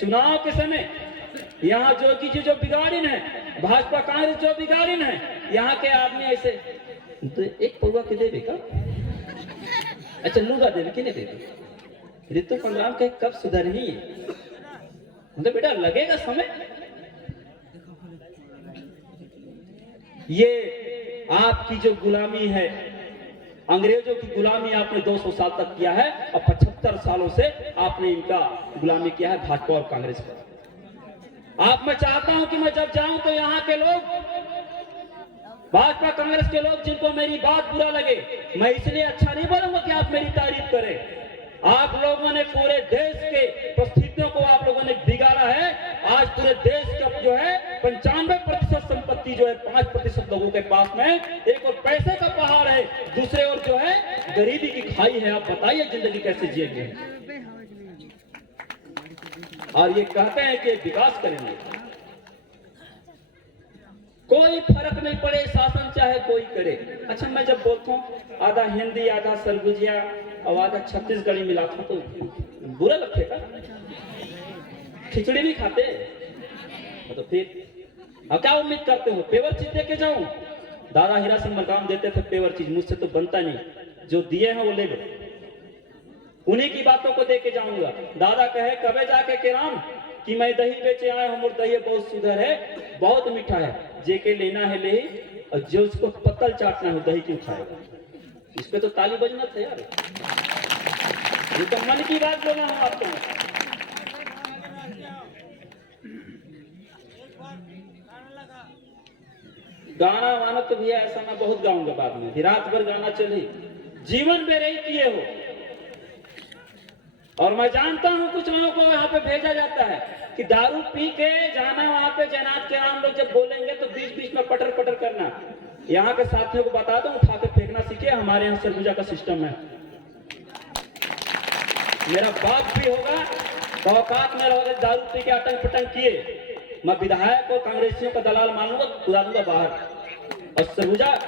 चुनाव के समय यहाँ जोगी जी जो बिगाड़िन है, भाजपा कांग्रेस जो बिगाड़िन है, यहाँ के आदमी ऐसे तो एक पौवा के देवे का अच्छा लूगा देवे कि नहीं देवे ऋतु पंद्राम के कब सुधर ही मतलब बेटा लगेगा समय। ये आपकी जो गुलामी है, अंग्रेजों की गुलामी आपने 200 साल तक किया है और 75 सालों से आपने इनका गुलामी किया है भाजपा और कांग्रेस पर। आप मैं चाहता हूं कि मैं जब जाऊं तो यहाँ के लोग, भाजपा कांग्रेस के लोग जिनको मेरी बात बुरा लगे, मैं इसलिए अच्छा नहीं बोलूंगा कि आप मेरी तारीफ करें। आप लोगों ने पूरे देश के परिस्थितियों को आप लोगों ने बिगाड़ा है। आज पूरे देश का जो है 95% संपत्ति जो है 5% लोगों के पास में, एक और पैसे का पहाड़ है, दूसरे ओर जो है गरीबी की खाई है। आप बताइए जिंदगी कैसे जिएंगे। और ये कहते हैं कि विकास करेंगे, कोई फर्क नहीं पड़े शासन चाहे कोई करे। अच्छा मैं जब बोलता हूँ आधा हिंदी आधा सरगुजिया और आधा छत्तीसगढ़ी मिला था तो बुरा लगते का? खिचड़ी भी खाते तो फिर अब क्या उम्मीद करते हो? पेवर चीज दे के जाऊं? दादा हीरा सिंह मरकाम देते थे पेवर चीज, मुझसे तो बनता नहीं, जो दिए हैं वो ले लो, उन्हीं की बातों को दे के जाऊंगा। दादा कहे कबे जाके के राम कि मैं दही बेचे आया हूं, और दही बहुत सुधर है, बहुत मीठा है, जे के लेना है ले, और जो उसको पत्तल चाटना है दही क्यों खाएगा? इस पे तो ताली बजना था यार, ये तो मन की बात बोला हूं आपको। गाना वाना तो भैया ऐसा मैं बहुत गाऊंगा बाद में, रात भर गाना चले, जीवन में रही किए हो। और मैं जानता हूं कुछ लोगों को यहाँ पे भेजा जाता है कि दारू पी के जाना, वहां पे जैनात के नाम लोग जब बोलेंगे तो बीच बीच में पटर पटर करना। यहाँ के साथियों को बता दो उठा के फेंकना सीखे, हमारे यहाँ सरगुजा का सिस्टम है। मेरा बाप भी होगा तो औकात में रहोगे, दारू पी के अटंग पटंग किए, मैं विधायक और कांग्रेसियों का दलाल मान लूंगा, खुदा दूंगा बाहर। और सरगुजा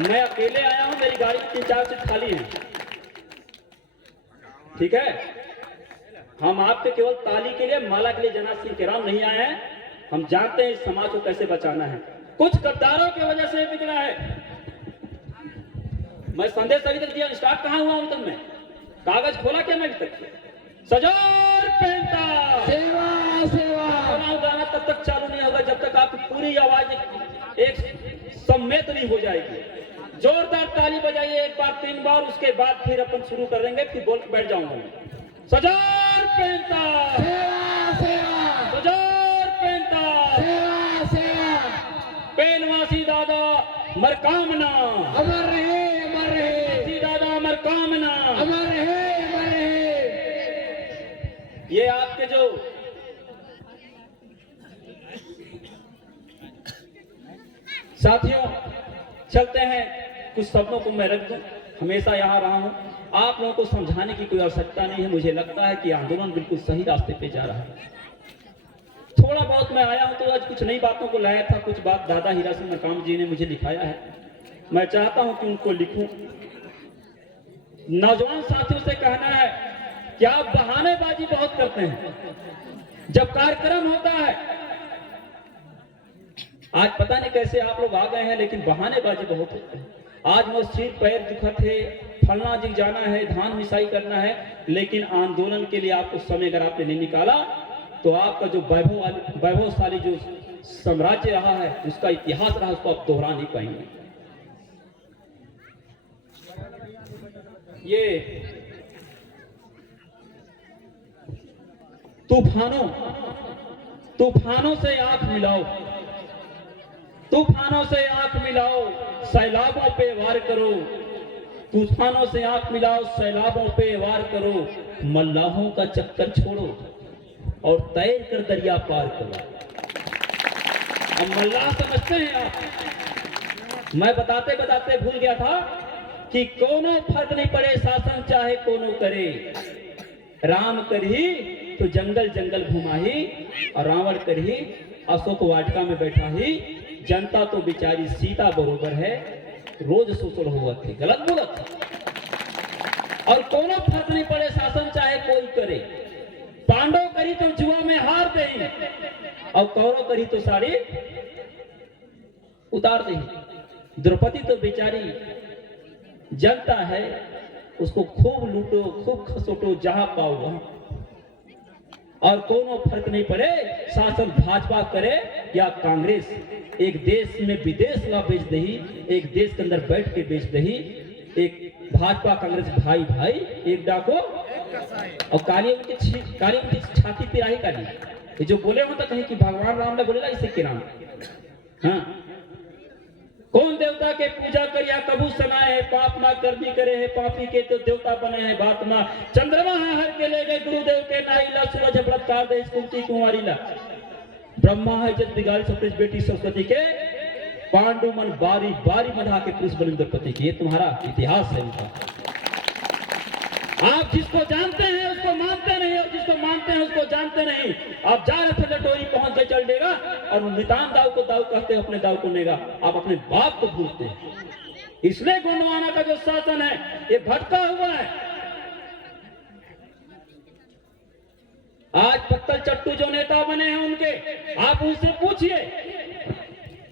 मैं अकेले आया हूं, मेरी गाड़ी 3-4 सीट खाली है, ठीक है। हम आपके केवल ताली के लिए, माला के लिए जनाब सिंह के राम नहीं आए हैं। हम जानते हैं इस समाज को कैसे बचाना है। कुछ गद्दारों की वजह से बिगड़ा है। मैं संदेश अभी तक दिया, स्टार्ट कहां हुआ हूं तक मैं, कागज खोला क्या मैं अभी तक? सजोर पहनता सेवा सेवा गाना तब तक चालू नहीं होगा जब तक आपकी पूरी आवाज एक सम्मिलित नहीं हो जाएगी। जोरदार ताली बजाइए एक बार 3 बार, उसके बाद फिर अपन शुरू कर देंगे, फिर बोल के बैठ जाऊंगा मैं। सजोर पहनता सेवा सेवा सजोर पहनता सेवा सेवा पेनवासी दादा मरकामना, अमर रहे अमर रहे, दादा मरकामना, अमर रहे अमर रहे। ये आपके जो साथियों चलते हैं, कुछ शब्दों को मैं रख दूं, हमेशा यहाँ रहा हूं, आप लोगों को समझाने की कोई आवश्यकता नहीं है। मुझे लगता है कि आंदोलन बिल्कुल सही रास्ते पे जा रहा है। थोड़ा बहुत मैं आया हूं तो आज कुछ नई बातों को लाया था, कुछ बात दादा हीरा सिंह मरकाम जी ने मुझे लिखाया है, मैं चाहता हूं कि उनको लिखूं। नौजवान साथियों से कहना है कि आप बहानेबाजी बहुत करते हैं जब कार्यक्रम होता है। आज पता नहीं कैसे आप लोग आ गए हैं, लेकिन बहानेबाजी बहुत होते हैं। आज वो सिर पैर दुखत है, फलना जी जाना है, धान मिसाई करना है, लेकिन आंदोलन के लिए आपको समय अगर आपने नहीं निकाला तो आपका जो वैभवशाली जो साम्राज्य रहा है, उसका इतिहास रहा, उसको आप दोहरा नहीं पाएंगे। ये तूफानों से आंख मिलाओ, तूफानों से आंख मिलाओ, सैलाबों पे वार करो, तूफानों से आंख मिलाओ, सैलाबों पे वार करो, मल्लाहों का चक्कर छोड़ो और तैर कर दरिया पार करो। अब मल्लाह समझते हैं आप, मैं बताते बताते भूल गया था कि कोनो फर्क नहीं पड़े शासन चाहे कोनो करे, राम करही तो जंगल जंगल घुमाही, और रावण करही अशोक वाटिका में बैठा ही, जनता तो बेचारी सीता बरोबर है, रोज शोषण हुआ थे, गलत बोला था। और कोनो फर्क नहीं पड़े शासन चाहे कोई करे, पांडव करी तो जुआ में हार दे और कौरव करी तो साड़ी उतार दे। द्रौपदी तो बेचारी जनता है, उसको खूब लूटो खूब खसोटो जहां पाओ वहां, और कोनो फर्क नहीं पड़े शासन भाजपा करे या कांग्रेस। एक देश में विदेश ला बेच दही, एक देश के अंदर बैठ के बेच दही। एक भाजपा कांग्रेस भाई भाई एक डाको और काली उनकी छाती पे आई काली। ये जो बोले हो तो कहीं कि भगवान राम ने बोलेला इसे के नाम। हाँ, कौन देवता के पूजा करिया कबू सनाए है, पाप ना करनी करे है पापी के तो देवता बने हैं बात माँ। चंद्रमा है हर के ले गए गुरुदेव के नाईला, सूरज बलात्कार दे कुंती कुंवारी ला। ब्रह्मा है जब बिगाड़ी सप्तश बेटी सरस्वती के, पांडु मन बारी बारी मना के पुरुष बने द्रौपदी की। ये तुम्हारा इतिहास है इनका। आप जिसको जानते हैं उसको मानते नहीं, और जिसको मानते हैं उसको जानते नहीं। आप जा रहे थे लटोरी पहुंच के चल देगा, और नितान दाव को दाव कहते हैं, अपने दाव को नेगा। आप अपने बाप को भूलते हैं। इसलिए गोंडवाना का जो शासन है ये भटका हुआ है। आज पत्तल चट्टू जो नेता बने हैं उनके, आप उनसे पूछिए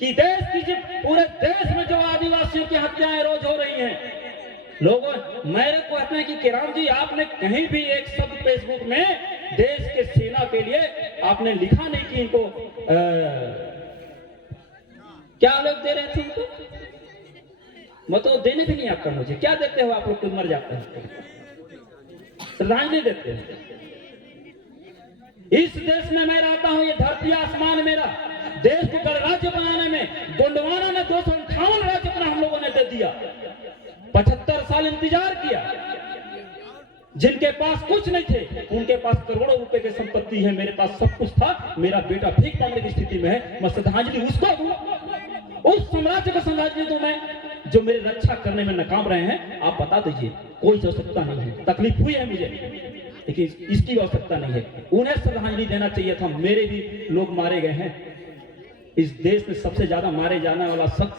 कि देश की पूरे देश में जो आदिवासियों की हत्याएं रोज हो रही हैं, लोगों मेरे को कहते हैं कि किराम जी आपने कहीं भी एक शब्द फेसबुक में देश के सेना के लिए आपने लिखा नहीं कि इनको क्या लोग दे रहे थे इनको, मतलब देने भी नहीं आता। मुझे क्या देते हो आप लोग तो मर जाते हैं, श्रद्धांजलि देते हैं। इस देश में मैं रहता हूं, ये धरती आसमान मेरा। देश को गणराज्य बनाने में गोंडवाना ने 258 राज्य अपना हम लोगों ने दे दिया। 75 साल इंतजार किया। जिनके पास कुछ नहीं थे उनके पास करोड़ों रुपए की संपत्ति है, मेरे पास सब कुछ था। मेरा बेटा भीख मांगने की स्थिति में है, मैं श्रद्धांजलि उसको दूं, उस साम्राज्य को श्रद्धांजलि दूं मैं जो मेरे रक्षा करने में नाकाम रहे हैं। आप बता दीजिए, कोई आवश्यकता नहीं है। तकलीफ हुई है मुझे, लेकिन इसकी आवश्यकता नहीं है। उन्हें श्रद्धांजलि देना चाहिए था। मेरे भी लोग मारे गए हैं। इस देश में सबसे ज्यादा मारे जाने वाला शख्स,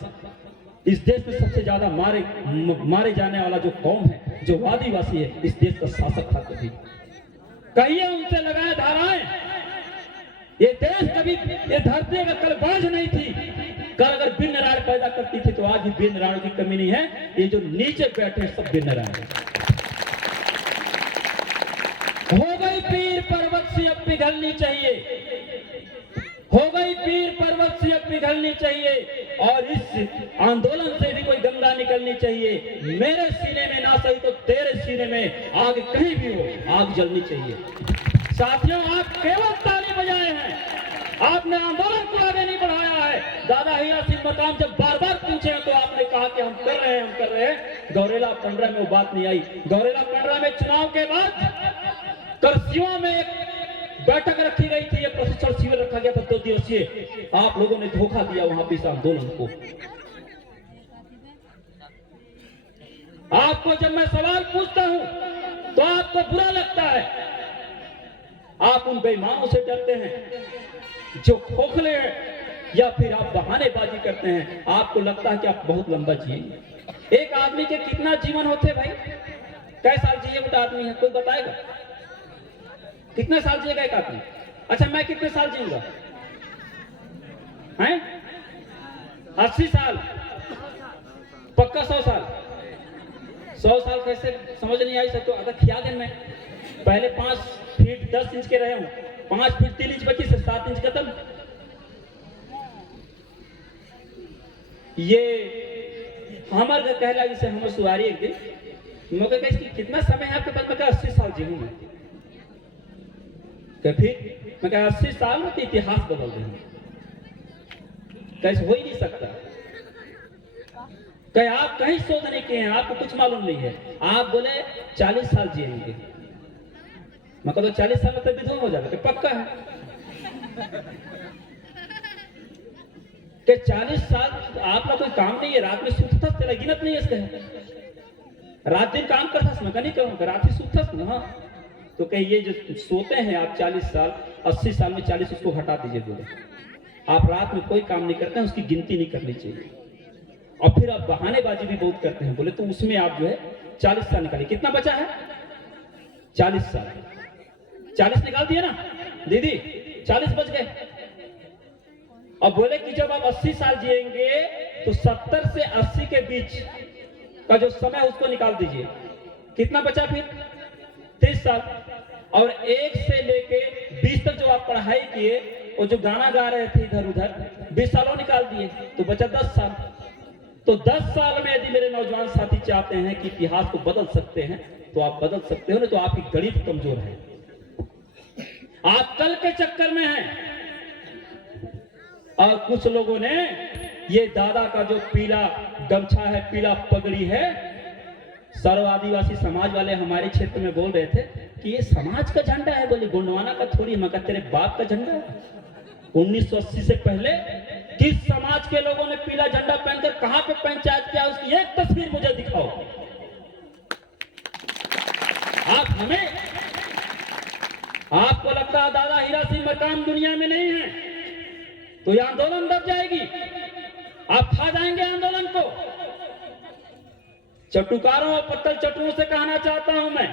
इस देश में सबसे ज्यादा मारे जाने वाला जो कौम है, जो आदिवासी है, इस देश का शासक था। कभी कहिए उनसे लगाए धाराएं। ये देश कभी, ये धरती अगर कल बांझ नहीं थी, कल अगर बिन नारायण पैदा करती थी तो आज भी बिन नारायण की कमी नहीं है। ये जो नीचे बैठे हैं सब बिन नारायण है। हो गई पीर पर्वत से अब पिघलनी चाहिए, हो गई पीर पर्वत से अब पिघलनी चाहिए, और इस आंदोलन से भी कोई गंगा निकलनी चाहिए। मेरे सीने में ना सही तो तेरे सीने में आग कहीं भी हो, आग जलनी चाहिए। साथियों, आप केवल ताली बजाए हैं, आपने आंदोलन को आगे नहीं बढ़ाया है। दादा हीरा सिंह मकाम जब बार बार पूछे तो आपने कहा कि हम कर रहे हैं, हम कर रहे हैं। गौरेला 15 में वो बात नहीं आई। गौरेला 15 में चुनाव के बाद करसियों में एक बैठक रखी गई थी, एक प्रशिक्षण शिविर रखा गया था 2 दिवसीय। आप लोगों ने धोखा दिया वहां पे इस आंदोलन को। आपको जब मैं सवाल पूछता हूं तो आपको बुरा लगता है। आप उन बेईमानों से डरते हैं जो खोखले हैं, या फिर आप बहानेबाजी करते हैं। आपको लगता है कि आप बहुत लंबा जिएंगे। एक आदमी के कितना जीवन होते भाई? कै साल जिए वो आदमी है, कोई बताएगा? कितने साल जिएगा एक आदमी? अच्छा, मैं कितने साल जीऊंगा? हैं 80 साल, पक्का 100 साल। 100 साल कैसे समझ नहीं आई सकते? अगर खिया दिन में पहले 5 फीट 10 इंच के रहे हूं, 5 फीट 3 इंच बची से 7 इंच खत्म। ये हमारे घर कहला जिसे हमारे सुधारी एक दिन मौके कह कितना समय है आपके पास? मैं 80 साल जीऊंगा। फिर मैं कहा 80 साल में तो इतिहास बदल देंगे, कैसे हो ही नहीं सकता। कहीं आप कहीं शोध नहीं किए हैं, आपको कुछ मालूम नहीं है। आप बोले 40 साल जिएंगे, मैं कहता 40 साल में तो विधवा हो जाएगा, पक्का है कि 40 साल आपका कोई काम नहीं है। रात में सुता था, तेरा गिनत नहीं है इसका। रात दिन काम करता था, मैं नहीं करूंगा, रात ही सुता था। हाँ, तो कहीं ये जो सोते हैं आप 40 साल, 80 साल में 40 उसको हटा दीजिए। बोले आप रात में कोई काम नहीं करते हैं, उसकी गिनती नहीं करनी चाहिए। और फिर आप बहानेबाजी भी बहुत करते हैं। बोले तो उसमें आप जो है 40 साल निकालिए। कितना बचा है? 40 साल। 40 निकाल दिए ना दीदी, 40 बच गए। अब बोले कि जब आप 80 साल जिएंगे तो 70 से 80 के बीच का जो समय उसको निकाल दीजिए, कितना बचा फिर? 30 साल। और 1 से लेके 20 तक जो आप पढ़ाई किए और जो गाना गा रहे थे इधर उधर, 20 सालों निकाल दिए तो बचा 10 साल। तो 10 साल में यदि मेरे नौजवान साथी चाहते हैं कि इतिहास को बदल सकते हैं तो आप बदल सकते हो, नहीं तो आपकी गणित कमजोर है, आप कल के चक्कर में हैं। और कुछ लोगों ने ये दादा का जो पीला गमछा है, पीला पगड़ी है, सर्व आदिवासी समाज वाले हमारे क्षेत्र में बोल रहे थे कि ये समाज का झंडा है। बोले गोंडवाना का थोड़ी, मगर तेरे बाप का झंडा है। 1980 से पहले किस समाज के लोगों ने पीला झंडा पहनकर कहां पे पंचायत किया, उसकी एक तस्वीर मुझे दिखाओ। आप हमें, आपको लगता है दादा हीरा सिंह मरकाम दुनिया में नहीं है तो ये आंदोलन दब जाएगी, आप खा जाएंगे आंदोलन को। चटुकारों और पत्तल चटुओं से कहना चाहता हूं मैं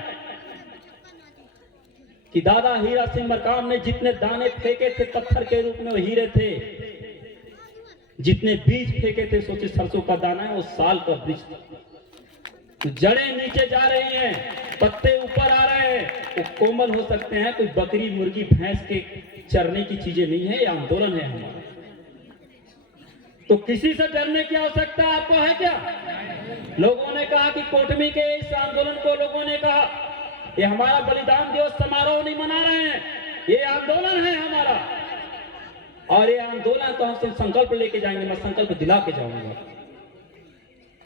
कि दादा हीरा सिंह मरकाम ने जितने दाने फेंके थे पत्थर के रूप में वो हीरे थे, जितने बीज फेंके थे सोचे सरसों का दाना है वो साल का बीज था। जड़ें नीचे जा रही हैं, पत्ते ऊपर आ रहे हैं, वो कोमल हो सकते हैं, कोई बकरी मुर्गी भैंस के चरने की चीजें नहीं है, ये आंदोलन है हमारा। तो किसी से डरने की आवश्यकता आपको है क्या? लोगों ने कहा कि कोटमी के इस आंदोलन को लोगों ने कहा ये हमारा बलिदान दिवस समारोह नहीं मना रहे हैं, ये आंदोलन है हमारा। और ये आंदोलन तो हम संकल्प लेके जाएंगे, मैं संकल्प दिला के जाऊंगा।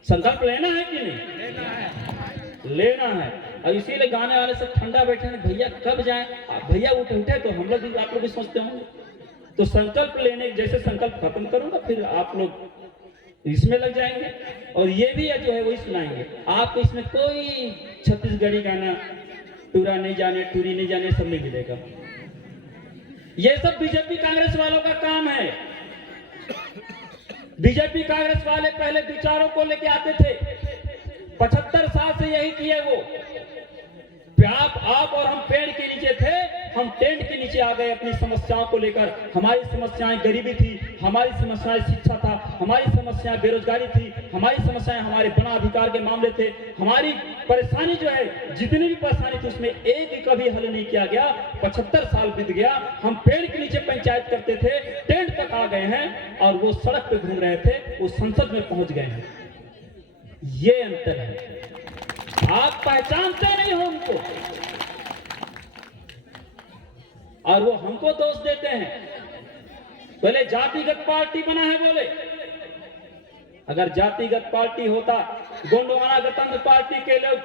संकल्प लेना है कि नहीं? लेना है। और इसीलिए गाने वाले सब ठंडा बैठे हैं, भैया कब जाएं? भैया उठे तो हम लोग भी, आप लोग भी सोचते होंगे। तो संकल्प लेने, जैसे संकल्प खत्म करूंगा फिर आप लोग इसमें लग जाएंगे और ये भी जो है वही सुनाएंगे। आपको इसमें कोई छत्तीसगढ़ी गाना, टूरा नहीं जाने, टूरी नहीं जाने, सब नहीं मिलेगा। ये सब बीजेपी कांग्रेस वालों का काम है। बीजेपी कांग्रेस वाले पहले विचारों को लेके आते थे, 75 साल से यही किए वो। आप और हम पेड़ के नीचे थे, हम टेंट के नीचे आ गए अपनी समस्याओं को लेकर। हमारी समस्याएं गरीबी थी, हमारी समस्याएं शिक्षा था, हमारी समस्याएं बेरोजगारी थी, हमारी समस्याएं हमारे बना अधिकार के मामले थे। हमारी परेशानी जो है, जितनी भी परेशानी थी उसमें एक कभी हल नहीं किया गया। 75 साल बीत गया, हम पेड़ के नीचे पंचायत करते थे, टेंट तक आ गए हैं और वो सड़क पे घूम रहे थे, वो संसद में पहुंच गए हैं। ये अंतर है, आप पहचानते नहीं हो उनको और वो हमको दोष देते हैं। पहले जातिगत पार्टी बना है बोले, अगर जातिगत पार्टी होता, गोंडवाना गणतंत्र पार्टी के लोग,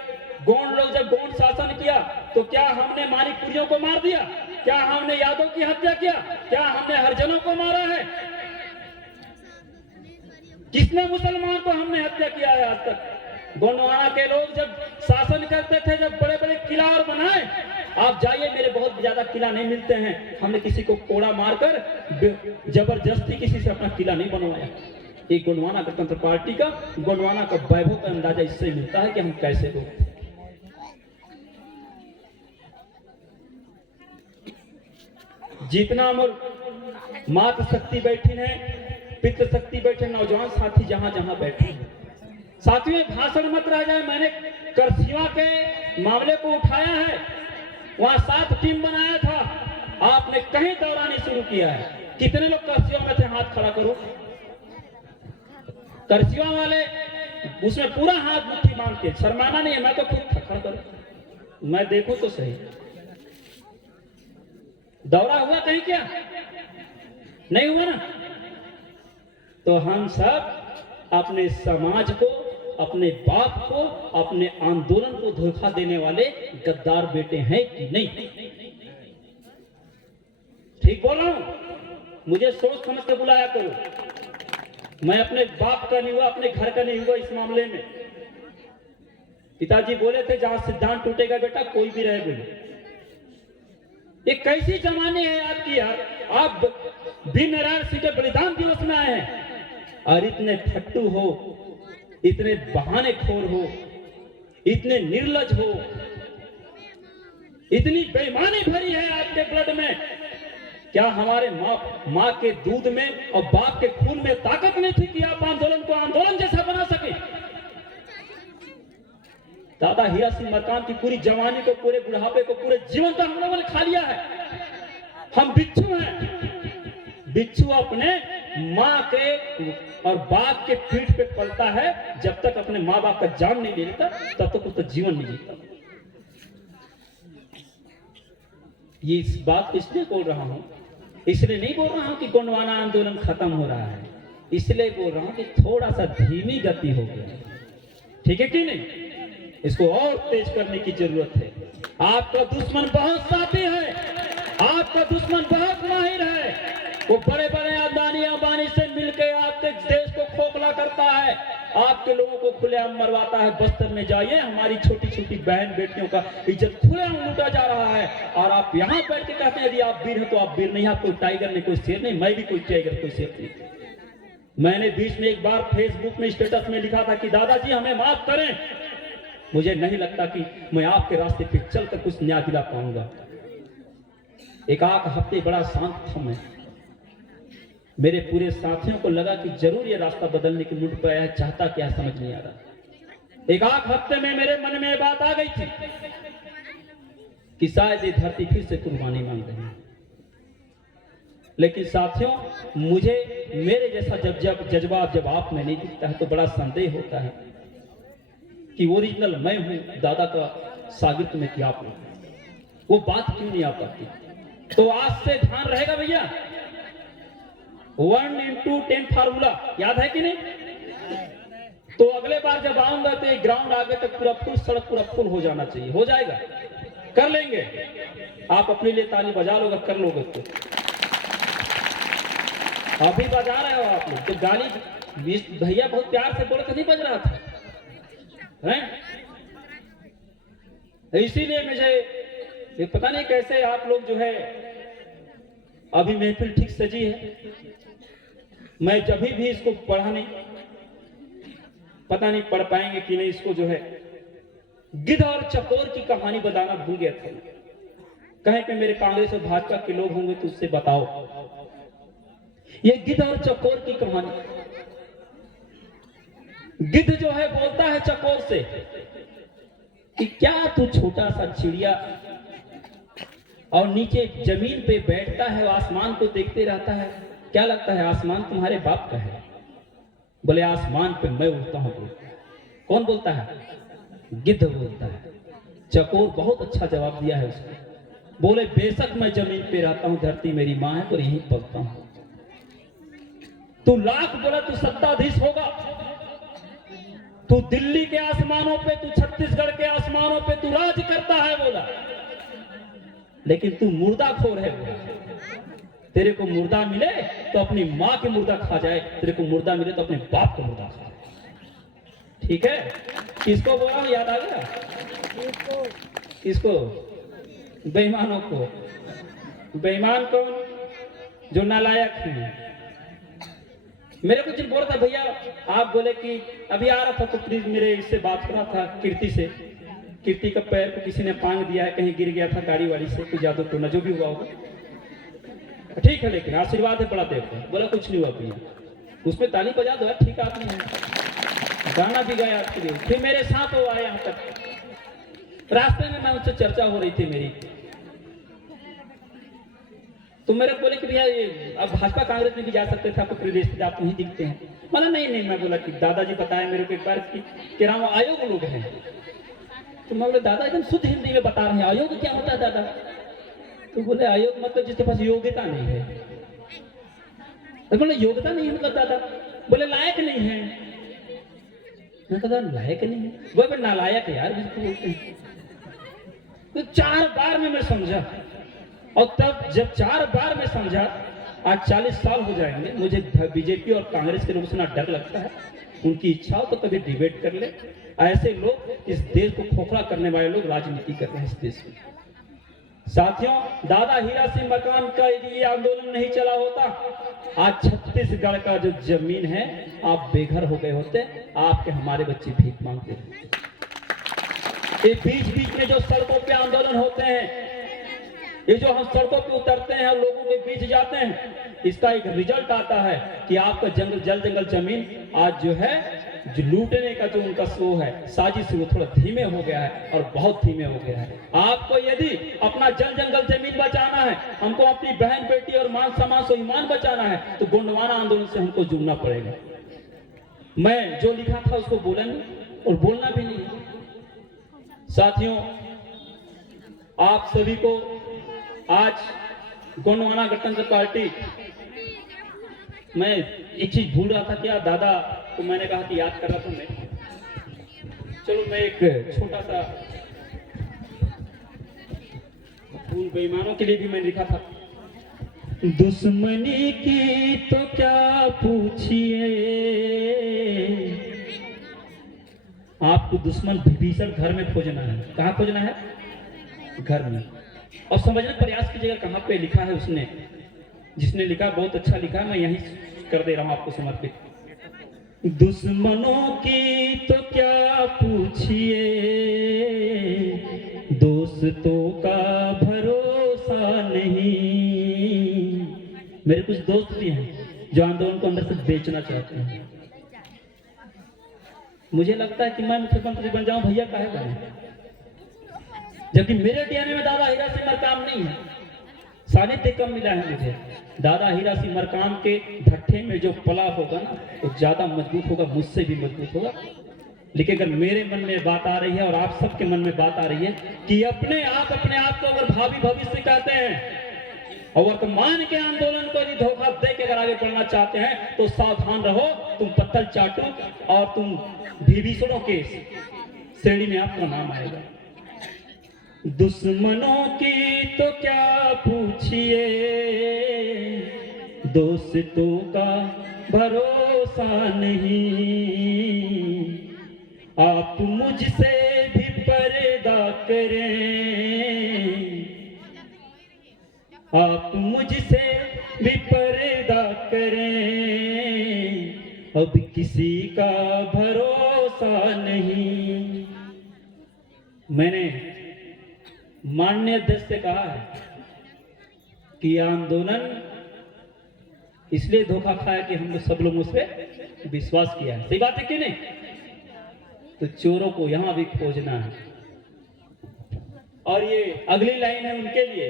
गोंड लोग जब गोंड शासन किया तो क्या हमने मानिकपुरियों को मार दिया? क्या हमने यादव की हत्या किया? क्या हमने हरिजनों को मारा है? किसने मुसलमान को हमने हत्या किया है आज तक? गोंडवाना के लोग जब शासन करते थे, जब बड़े बड़े किला और बनाए, आप जाइए, मेरे बहुत ज्यादा किला नहीं मिलते हैं। हमने किसी को कोड़ा मारकर जबरदस्ती किसी से अपना किला नहीं बनवाया। एक गोंडवाना गणतंत्र पार्टी का, गोंडवाना का वैभव का अंदाजा इससे मिलता है कि हम कैसे लोग। जितना मातृ शक्ति बैठी है, पितृ शक्ति बैठे, नौजवान साथी जहां जहां बैठे हैं, साथियों भाषण मत रह जाए। मैंने करसिया के मामले को उठाया है, वहां 7 टीम बनाया था, आपने कहीं दौरा नहीं शुरू किया है। कितने लोग करसिया में थे? हाथ खड़ा करो। करसिया वाले उसमें पूरा हाथ मुट्ठी बांध के, शर्माना नहीं है, मैं तो खुद खड़ा करूं, मैं देखूं तो सही। दौरा हुआ कहीं क्या? नहीं हुआ ना? तो हम सब अपने समाज को, अपने बाप को, अपने आंदोलन को धोखा देने वाले गद्दार बेटे हैं कि नहीं? ठीक बोल रहा हूं? मुझे सोच समझ के बुलाया करो। मैं अपने बाप का नहीं हुआ, अपने घर का नहीं हुआ इस मामले में। पिताजी बोले थे जहां सिद्धांत टूटेगा बेटा कोई भी रहे बोले। ये कैसी जमाने है आपकी यार? आप वीर नारायण सिंह के बलिदान दिवस में आए हैं और इतने फट्टू हो, इतने बहाने खोर हो, इतने निर्लज हो, इतनी बेईमानी भरी है आपके ब्लड में। क्या हमारे माँ के दूध में और बाप के खून में ताकत नहीं थी कि आप आंदोलन को आंदोलन जैसा बना सके? दादा हीरा सिंह मरकाम की पूरी जवानी को, पूरे बुढ़ापे को, पूरे जीवन का हम लोगों ने खा लिया है। हम बिच्छू हैं। बिच्छू अपने माँ के और बाप के पीठ पे पलता है। जब तक अपने माँ बाप का जान नहीं ले लेता तब तक उसका जीवन नहीं जीता। ये इस बात इसलिए बोल रहा हूं, इसलिए नहीं बोल रहा हूं कि गोंडवाना आंदोलन खत्म हो रहा है, इसलिए बोल रहा हूं कि थोड़ा सा धीमी गति हो गया। ठीक है कि नहीं? इसको और तेज करने की जरूरत है। आपका दुश्मन बहुत साथी है, आपका दुश्मन बहुत माहिर है। वो बड़े बड़े अंबानी से मिलकर आपके देश को खोखला करता है, आपके लोगों को खुलेआम मरवाता है। बस्तर में जाइए, हमारी छोटी छोटी बहन बेटियों का इज्जत खुलेआम लूटा जा रहा है, और आप यहाँ बैठ के कहते हैं यदि आप वीर हैं तो आप वीर नहीं, आप कोई टाइगर नहीं, कोई शेर नहीं। मैं भी कोई टाइगर, कोई शेर नहीं। मैंने बीच में एक बार फेसबुक में स्टेटस में लिखा था कि दादाजी हमें माफ करें, मुझे नहीं लगता कि मैं आपके रास्ते पे चलकर कुछ न्याय दिला पाऊंगा। एक आध हफ्ते बड़ा शांत था मैं। मेरे पूरे साथियों को लगा कि जरूर ये रास्ता बदलने की मुड़ पर आया, चाहता क्या समझ नहीं आ रहा। एक आध हफ्ते में मेरे मन में बात आ गई थी कि शायद ये धरती फिर से कुर्बानी मांग रही है। लेकिन साथियों, मुझे मेरे जैसा जब जज्बा जब आप में नहीं दिखता है तो बड़ा संदेह होता है कि ओरिजिनल मैं हूं दादा का सागिर्द में, क्या आप लोग वो बात क्यों नहीं आ पाती। तो आज से ध्यान रहेगा भैया, 1:10 फार्मूला याद है कि नहीं? तो अगले बार जब आऊंगा तो ये ग्राउंड आगे तक पूरा फुल, सड़क पूरा फुल हो जाना चाहिए। हो जाएगा, कर लेंगे। आप अपने लिए ताली बजा लोगे, कर लोगे तो अभी बजा रहे हो आप लोग। तो गाली भैया बहुत प्यार से बोले तो नहीं बज रहा था, इसीलिए मुझे ये पता नहीं कैसे आप लोग जो है, अभी महफिल ठीक सजी है, मैं जब भी इसको पढ़ा नहीं, पता नहीं पढ़ पाएंगे कि नहीं, इसको जो है गिद्ध और चकोर की कहानी बताना भूल गया था। कहीं पे मेरे कांग्रेस और भाजपा के लोग होंगे तो उससे बताओ ये गिद्ध और चकोर की कहानी। गिद्ध जो है बोलता है चकोर से कि क्या तू छोटा सा चिड़िया और नीचे जमीन पे बैठता है, आसमान को देखते रहता है, क्या लगता है आसमान तुम्हारे बाप का है? बोले आसमान पे मैं उड़ता हूं। कौन बोलता है? गिद्ध बोलता है। चकोर बहुत अच्छा जवाब दिया है उसको। बोले बेशक मैं जमीन पे रहता हूं, धरती मेरी मां है और यहीं पलता हूं। तू लाख बोला तू सत्ताधीश होगा, तू दिल्ली के आसमानों पे, तू छत्तीसगढ़ के आसमानों पे तू राज करता है बोला, लेकिन तू मुर्दाखोर है बोला। तेरे को मुर्दा मिले तो अपनी माँ की मुर्दा खा जाए, तेरे को मुर्दा मिले तो अपने बाप का मुर्दा खा जाए। ठीक है? किसको बोला याद आ गया? किसको? बेईमानों को। बेईमान कौन? जो नालायक हैं। मेरे को जिन बोला था भैया, आप बोले कि अभी आ रहा था तो प्लीज मेरे इससे बात करा था कीर्ति से। कीर्ति का पैर को किसी ने पांग दिया है, कहीं गिर गया था गाड़ी वाली से, कुछ जादू टोना जो भी हुआ होगा। ठीक है, लेकिन आशीर्वाद है बड़ा देखो। बोला कुछ नहीं हुआ भैया, उसमें ताली बजा दो, ठीक आदमी है, गाना भी गाया आपके लिए। फिर मेरे साथ वो आए यहाँ तक, रास्ते में मैं उनसे चर्चा हो रही थी मेरी, तो मेरे बोले कि भैया अब भाजपा कांग्रेस में भी जा सकते थे, आपको प्रदेश आप वहीं दिखते हैं। बोला नहीं, मैं बोला कि दादाजी बताए मेरे को एक बार कि राम आयोग लोग हैं। तो मैं बोले दादा एकदम शुद्ध हिंदी में बता रहे हैं, आयोग क्या होता है दादा? तो बोले आयोग मतलब जिसके पास योग्यता नहीं है। तो बोले योग्यता नहीं है मतलब दादा? बोले लायक नहीं है। मैं कहा लायक नहीं है? वो नालायक है यार जिसको बोलते हैं। तो 4 बार में मैं समझा, और तब जब 4 बार में समझा, आज 40 साल हो जाएंगे, मुझे बीजेपी और कांग्रेस के लोगों से ना डर लगता है। उनकी इच्छा हो तो कभी डिबेट कर ले। ऐसे लोग इस देश को खोखला करने वाले लोग राजनीति कर रहे हैं इस देश में। साथियों, दादा हीरा सिंह मरकाम का यदि ये आंदोलन नहीं चला होता, आज छत्तीसगढ़ का जो जमीन है आप बेघर हो गए होते, आपके हमारे बच्चे भीख मांगते हैं। बीच बीच में जो सड़कों पे आंदोलन होते हैं, ये जो हम सड़कों पे उतरते हैं और लोगों के बीच जाते हैं, इसका एक रिजल्ट आता है कि आपका जंगल जमीन आज जो है, जो लूटने का जो उनका शो है, साजिश, वो थोड़ा धीमे हो गया है और बहुत धीमे हो गया है। आपको यदि अपना जंगल जमीन बचाना है, हमको अपनी बहन बेटी और मान सम्मान स्वाभिमान बचाना है, तो गोंडवाना आंदोलन से हमको जुड़ना पड़ेगा। मैं जो लिखा था उसको बोला नहीं और बोलना भी नहीं। साथियों, आप सभी को आज गोंडवाना गणतंत्र पार्टी, मैं एक चीज भूल रहा था क्या, दादा तो मैंने कहा कि याद कर रहा था मैं, चलो मैं एक छोटा सा उन बेईमानों के लिए भी मैं लिखा था। दुश्मनी की तो क्या पूछिए, आपको दुश्मन विभीषण घर में खोजना है। कहाँ खोजना है? घर में। और समझने प्रयास कीजिएगा कहाँ पे लिखा है उसने, जिसने लिखा बहुत अच्छा लिखा, मैं यही कर दे रहा हूं आपको समर्पित। दुश्मनों की तो क्या पूछिए, दोस्तों का भरोसा नहीं। मेरे कुछ दोस्त भी हैं जो आंदोलन को अंदर से बेचना चाहते हैं। मुझे लगता है कि मैं मुख्यमंत्री बन जाऊं, भैया काहे बने, जबकि मेरे डीएनए में दादा हीरा सिंह मरकाम नहीं है। सानिध्य कम मिला है मुझे। दादा हीरा सिंह मरकाम के ढट्ठे में जो पला होगा ना, वो ज्यादा मजबूत होगा, मुझसे भी मजबूत होगा। लेकिन अगर मेरे मन में बात आ रही है और आप सबके मन में बात आ रही है कि अपने आप को अगर भावी भविष्य कहते हैं और वर्तमान के आंदोलन को यदि धोखा दे के अगर आगे बढ़ना चाहते हैं, तो सावधान रहो, तुम पत्थर चाटो और तुम विभीषणों के श्रेणी में आपका नाम आएगा। दुश्मनों की तो क्या पूछिए, दोस्तों का भरोसा नहीं। आप मुझसे भी पर्दा करें, आप मुझसे भी पर्दा करें, अब किसी का भरोसा नहीं। मैंने माननीय अध्यक्ष से कहा है कि आंदोलन इसलिए धोखा खाया कि हमने सब लोगों से विश्वास किया है। सही बात है कि नहीं? तो चोरों को यहां भी खोजना है। और ये अगली लाइन है उनके लिए,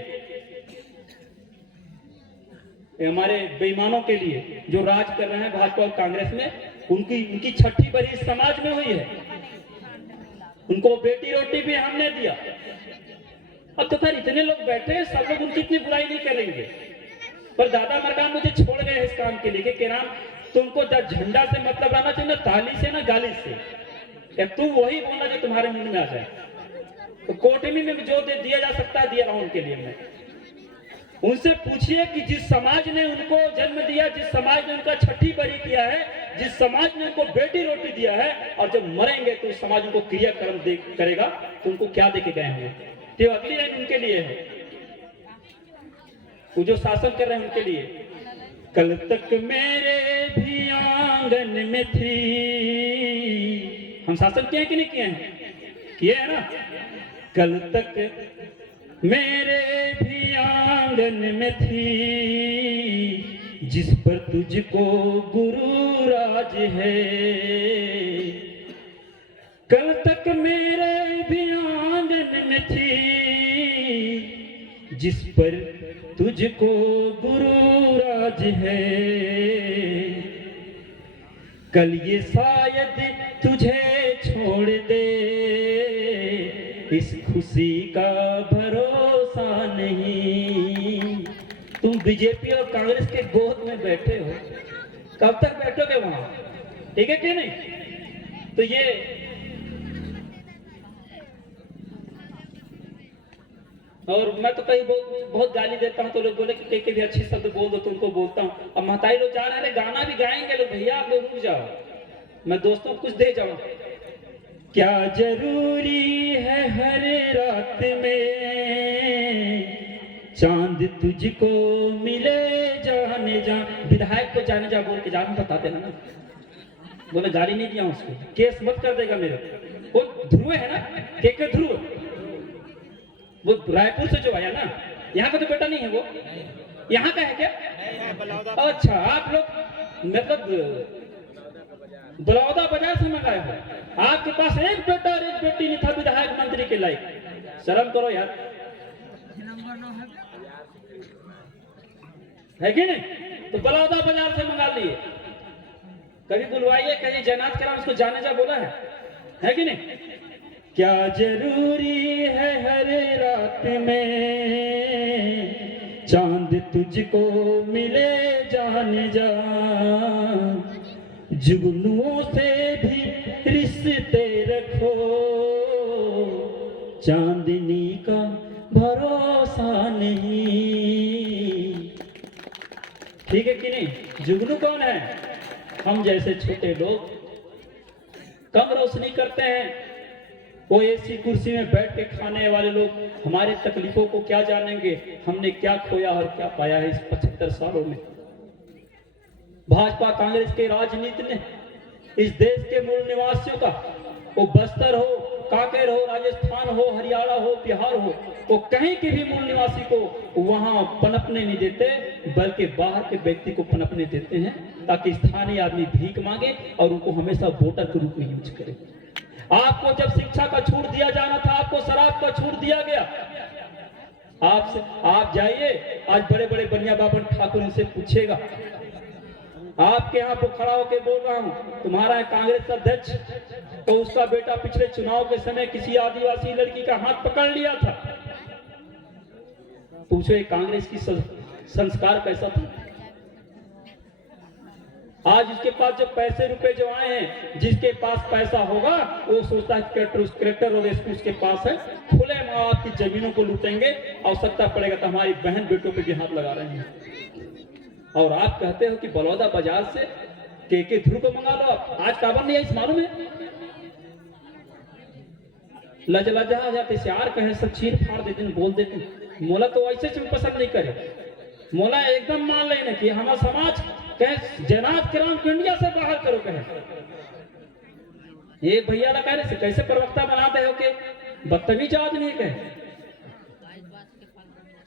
हमारे बेईमानों के लिए जो राज कर रहे हैं भाजपा और कांग्रेस में। उनकी छठी बरी समाज में हुई है, उनको बेटी रोटी भी हमने दिया। अब तो खैर इतने लोग बैठे हैं, सब लोग उनकी इतनी बुराई नहीं करेंगे, पर दादा मरकाम मुझे छोड़ गए इस काम के लिए कि राम तुमको झंडा से मतलब आना चाहिए, ना ताली से ना गाली से, या तू वही बोलना जो तुम्हारे मुंह में आ जाए। तो कोटमी में जो दे दिया जा सकता है दिया रहा उनके लिए। मैं उनसे पूछिए कि जिस समाज ने उनको जन्म दिया, जिस समाज ने उनका छठी बरी किया है, जिस समाज ने उनको बेटी रोटी दिया है, और जब मरेंगे तो उस समाज उनको क्रियाक्रम करेगा, तो उनको क्या देके गए होंगे। तो अगली लाइन उनके लिए है, वो जो शासन कर रहे हैं उनके लिए। कल तक मेरे भी आंगन में थी, हम शासन किए हैं कि नहीं किए हैं? किए है ना। कल तक मेरे भी आंगन में थी, जिस पर तुझको गुरु राज है। कल तक मेरे भी आंगन में थी, जिस पर तुझको गुरु राज है। कल ये शायद तुझे छोड़ दे, इस खुशी का भरोसा नहीं। तुम बीजेपी और कांग्रेस के गोद में बैठे हो, कब तक बैठोगे वहां? ठीक है कि नहीं? तो ये और मैं तो कहीं बहुत गाली देता हूँ, तो लोग बोले कि कहीं भी अच्छे शब्द बोल दो, तो उनको बोलता हूँ। अब महताई लोग जा रहे हैं, गाना भी गाएंगे लोग, भैया आप लोग रुक जाओ, मैं दोस्तों को कुछ दे जाऊं। क्या जरूरी है हर रात में चांद तुझको मिले जाने जा। विधायक को जाने जा बोल के जाना बताते हैं ना, बोले गाली नहीं दिया उसको, केस मत कर देगा मेरे। वो ध्रुव है ना, के ध्रुव, वो रायपुर से जो आया ना, यहाँ का तो बेटा नहीं है वो, यहाँ का है क्या? अच्छा, आप लोग मतलब बलौदा बाजार से मंगाए हो। आपके पास एक बेटा और एक बेटी नहीं था विधायक मंत्री के लायक। शर्म करो यार, है कि नहीं? तो बलौदा बाजार से मंगा लिए। कभी बुलवाइए, कहीं जयनाथ कराम उसको जाने जा बोला है कि नहीं? क्या जरूरी है हर रात में चांद तुझको मिले जाने जा, जुगनुओं से भी रिश्ते रखो, चांदनी का भरोसा नहीं। ठीक है कि नहीं? जुगनू कौन है? हम जैसे छोटे लोग, कम रोशनी करते हैं। वो एसी कुर्सी में बैठ के खाने वाले लोग हमारे तकलीफों को क्या जानेंगे, हमने क्या खोया और क्या पाया है इस 75 सालों में। भाजपा कांग्रेस के राजनीति ने इस देश के मूल निवासियों का, वो बस्तर हो, कांकेर हो, राजस्थान हो, हरियाणा हो, बिहार हो, वो कहीं के भी मूल निवासी को वहां पनपने नहीं देते, बल्कि बाहर के व्यक्ति को पनपने देते हैं, ताकि स्थानीय आदमी भीख मांगे और उनको हमेशा वोटर के रूप में यूज करे। आपको जब शिक्षा का छूट दिया जाना था, आपको शराब का छूट दिया गया। आप जाइए, आज बड़े बड़े बनिया बाबन ठाकुर इनसे पूछेगा। आपके यहाँ पर खड़ा होकर बोल रहा हूँ, तुम्हारा कांग्रेस अध्यक्ष तो उसका बेटा पिछले चुनाव के समय किसी आदिवासी लड़की का हाथ पकड़ लिया था। पूछो ये कांग्रेस की संस्कार कैसा था? आज उसके पास जो पैसे रुपए जो आए हैं, जिसके पास पैसा होगा वो सोचता है कलेक्टर और एसपी उसके पास है, खुले माँ बाप की जमीनों को लूटेंगे, आवश्यकता पड़ेगा तो हमारी बहन बेटों पे भी हाथ लगा रहे हैं। और आप कहते हो कि बलौदा बाजार से के ध्रुव को मंगा लो। आप आज काबन नहीं है, इस मालूम है? लजलजा जाते यार, कहे सब चीर फाड़ देते, बोल देते। मोला तो ऐसे पसंद नहीं करे। मोला एकदम मान लेना कि हमारा समाज कहे जयनाथ कराम को इंडिया से बाहर करो। कहे ये भैया ना कहने से कैसे प्रवक्ता बनाते हो के बदतमीज आदमी कहे,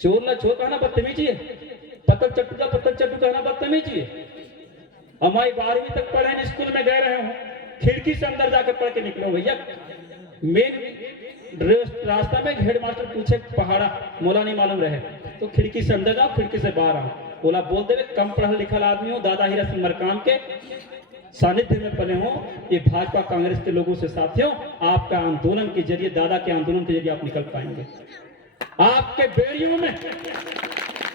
चोर ला चोर कहना बदतमीजी है, पत्थर चट्टू कहना बदतमीजी है। हमारी 12वीं तक पढ़े स्कूल में गए रहे हो, खिड़की से अंदर जाकर पढ़ के निकलो भैया। मेन रास्ता में हेडमास्टर पूछे पहाड़ा, मोला नहीं मालूम रहे तो खिड़की से अंदर जाओ, खिड़की से बाहर आओ। बोला बोल दे, कम पढ़ल लिखल आदमी हो, दादा हीरा सिंह मरकाम के सानिध्य में पले हो, ये भाजपा कांग्रेस के लोगों से साथियों, आपका आंदोलन के जरिए, दादा के आंदोलन के जरिए आप निकल पाएंगे। आपके बेड़ियों में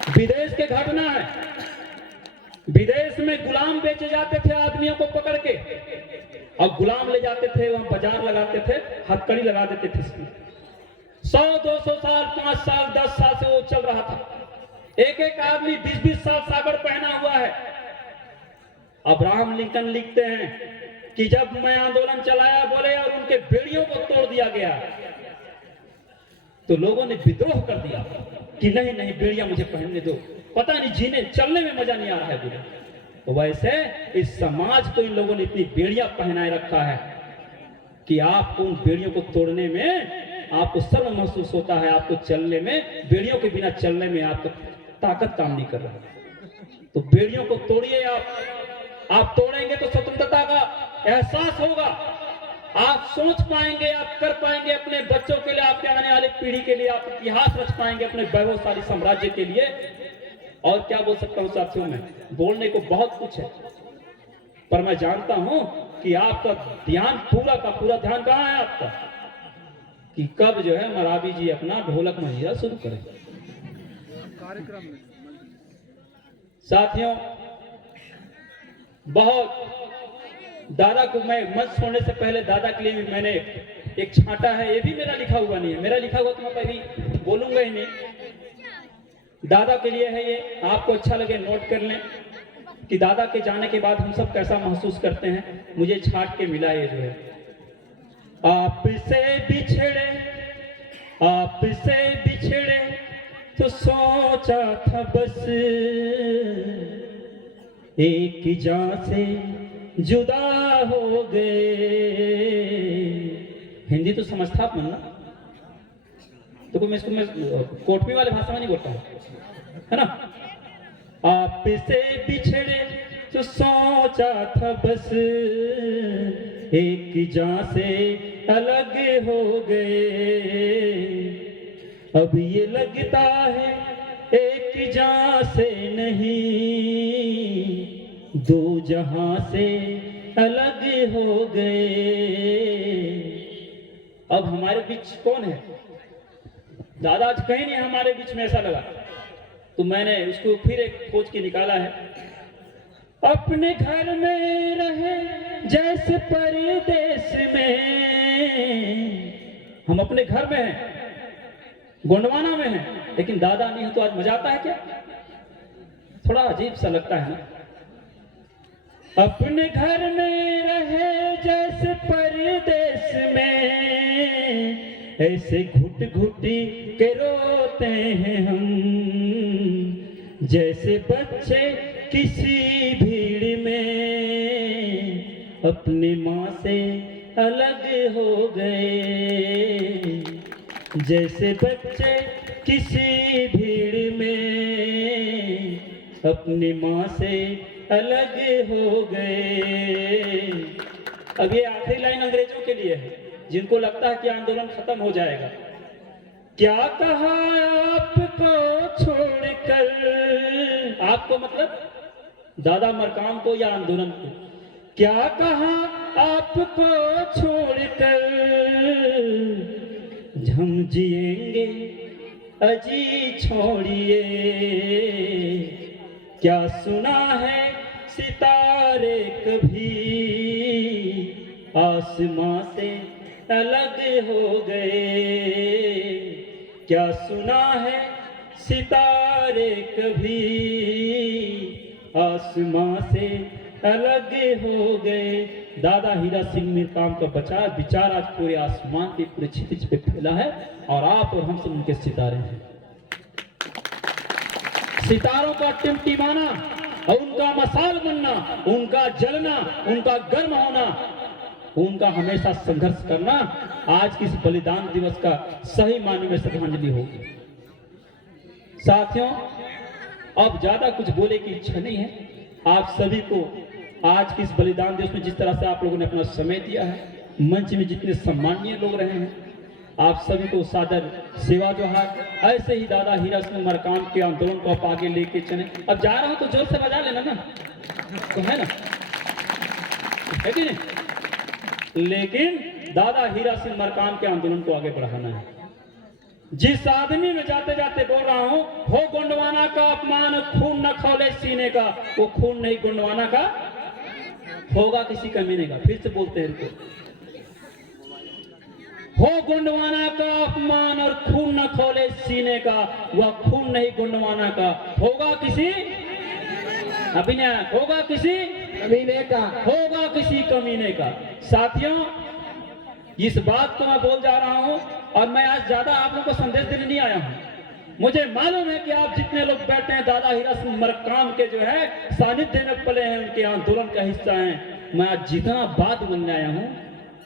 विदेश के घटना है। विदेश में गुलाम बेचे जाते थे आदमियों को पकड़ के, और गुलाम ले जाते थे, वहां बाजार लगाते थे, हथकड़ी लगा देते थे। 100-200 साल, 5 साल, 10 साल से वो चल रहा था। एक एक आदमी 20-20 साल सागर पहना हुआ है। अब्राहम लिंकन लिखते हैं कि जब मैं आंदोलन चलाया बोले और उनके बेड़ियों को तोड़ दिया गया, तो लोगों ने विद्रोह कर दिया कि नहीं नहीं, बेड़ियां मुझे पहनने दो, पता नहीं जीने चलने में मजा नहीं आ रहा है बोले। तो वैसे इस समाज को इन लोगों ने इतनी बेड़ियां पहनाए रखा है कि आपको उन बेड़ियों को तोड़ने में आपको शर्म महसूस होता है। आपको चलने में, बेड़ियों के बिना चलने में आपको ताकत काम नहीं कर रहा। तो बेड़ियों को तोड़िए आप तोड़ेंगे तो स्वतंत्रता का एहसास होगा, आप सोच पाएंगे, आप कर पाएंगे अपने बच्चों के लिए, आपके आने वाली पीढ़ी के लिए, आप इतिहास रच पाएंगे अपने वैभवशाली साम्राज्य के लिए। और क्या बोल सकता हूँ साथियों, में बोलने को बहुत कुछ है, पर मैं जानता हूं कि आपका ध्यान, पूरा का पूरा ध्यान कहाँ है आपका, कि कब जो है मरावी जी अपना ढोलक मंजीरा शुरू करें। साथियों, बहुत दादा को मैं मंच छोड़ने से पहले दादा के लिए भी मैंने एक छांटा है, ये भी मेरा लिखा हुआ नहीं है, मेरा लिखा हुआ तो मैं कभी बोलूंगा ही नहीं, दादा के लिए है ये। आपको अच्छा लगे नोट कर लें कि दादा के जाने के बाद हम सब कैसा महसूस करते हैं। मुझे छाट के मिला ये जो है, आपसे बिछड़े तो सोचा था बस एक जान से जुदा हो गए। हिंदी तो समझता आप ना? तो मैं इसको मैं कोटमी वाले भाषा में नहीं बोलता हूँ, है ना। आपसे बिछड़े तो सोचा था बस, एक जान से अलग हो गए। अब ये लगता है एक जान से नहीं, दो जहां से अलग हो गए। अब हमारे बीच कौन है? दादा आज कहीं नहीं हमारे बीच में, ऐसा लगा तो मैंने उसको फिर एक खोज के निकाला है। अपने घर में रहे जैसे परदेश में, हम अपने घर में हैं, गोंडवाना में हैं, लेकिन दादा नहीं हो तो आज मजा आता है क्या? थोड़ा अजीब सा लगता है ना। अपने घर में रहे जैसे परदेश में, ऐसे घुट घुटी के रोते हैं हम, जैसे बच्चे किसी भीड़ में अपनी माँ से अलग हो गए। जैसे बच्चे किसी भीड़ में अपनी माँ से अलग हो गए। अब ये आखिरी लाइन अंग्रेजों के लिए है, जिनको लगता है कि आंदोलन खत्म हो जाएगा। क्या कहा आपको छोड़कर, आपको मतलब दादा मरकाम को या आंदोलन को, क्या कहा आपको छोड़कर हम जिएंगे अजी छोड़िए। क्या सुना है सितारे कभी आसमां से अलग हो गए। क्या सुना है सितारे कभी आसमां से अलग हो गए। दादा हीरा सिंह मीरकाम का विचार आज पूरे आसमान के पूरे क्षितिज पे फैला है, और आप और हम सब उनके सितारे हैं। सितारों का टिमटिमाना और उनका मसाल बनना, उनका जलना, उनका गर्म होना, उनका हमेशा संघर्ष करना आज की इस बलिदान दिवस का सही मायने में श्रद्धांजलि होगी। साथियों, अब ज्यादा कुछ बोले की इच्छा नहीं है। आप सभी को आज की इस बलिदान दिवस में जिस तरह से आप लोगों ने अपना समय दिया है, मंच में जितने सम्माननीय लोग रहे हैं, आप सभी को सादर सेवा जोहार। ऐसे ही दादा हीरा सिंह मरकाम के आंदोलन को आप आगे लेके चले। अब जा रहा हूं तो जोर से बजा लेना ना, तो है ना, है कि नहीं? लेकिन दादा हीरा सिंह मरकाम के आंदोलन को आगे बढ़ाना है। जिस आदमी में जाते जाते बोल रहा हूं, हो गोंडवाना का अपमान, खून न खौले सीने का, वो खून नहीं गोंडवाना का होगा किसी कमीने का। फिर से बोलते हैं इनको, हो गोंडवाना का अपमान और खून न खौले सीने का, वह खून नहीं गोंडवाना का होगा किसी अभिनय, होगा किसी कमीने का, होगा किसी कमीने का। साथियों, इस बात को मैं बोल जा रहा हूं, और मैं आज ज्यादा आप लोगों को संदेश देने नहीं आया हूं। मुझे मालूम है कि आप जितने लोग बैठे हैं दादा हीरा सिंह मरकाम के जो है सानिध्य में पले हैं, उनके आंदोलन का हिस्सा हैं। मैं आज जितना बात बोलने आया हूं,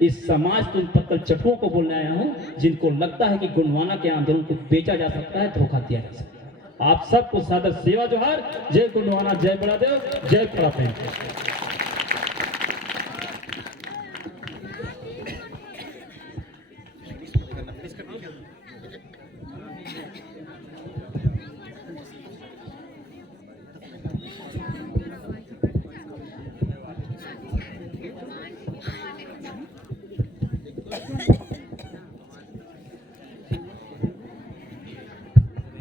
इस समाज के उन पत्तल चटुओं को बोलने आया हूं जिनको लगता है कि गोंडवाना के आंदोलन को बेचा जा सकता है, धोखा दिया जा सकता है। आप सबको सादर सेवा जोहार। जय गोंडवाना, जय बड़ादेव, जय फराफेन।